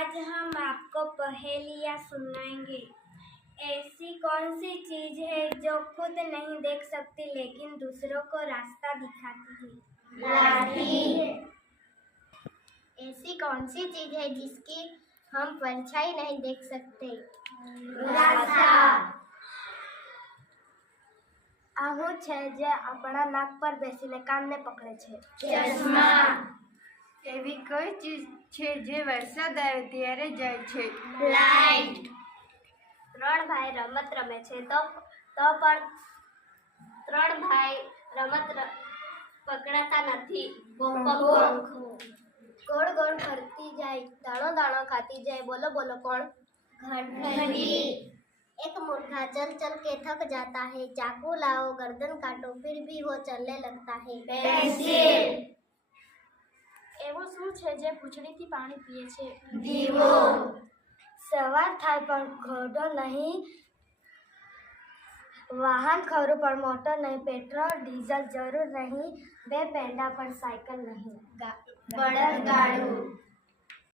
आज हम आपको पहेलियाँ सुनाएंगे। ऐसी कौन सी चीज है जो खुद नहीं देख सकती लेकिन दूसरों को रास्ता दिखाती है? लाठी। ऐसी कौन सी चीज है जिसकी हम परछाई नहीं देख सकते? रास्ता। આ હું છે જે આપણા નાક પર બેસીને કાનને પકડે છે? ચશ્મા। એવી કઈ ચીજ છે જે વરસાદ આવે ત્યારે જાય છે? લાઈટ। ત્રણ ભાઈ રમત રમે છે તો પણ ત્રણ ભાઈ રમત પકડાતા નથી. ગોળ ગોળ ફરતી જાય, દાણો દાણો ખાતી જાય, બોલો બોલો કોણ? घड़ी। एक मुर्गा चल चल के थक जाता है, चाकू लाओ गर्दन काटो फिर भी वो चलने लगता है। पेंसिल। એવું શું છે જે પૂંછડીથી પાણી પીએ છે? दीवो। સવાર થાય પણ ઘોડો નહીં, વાહન ખરું પણ મોટર નહીં, પેટ્રોલ ડીઝલ જરૂર નહીં, બે પેંડા પણ સાયકલ નહીં. बड़द गाड़ू।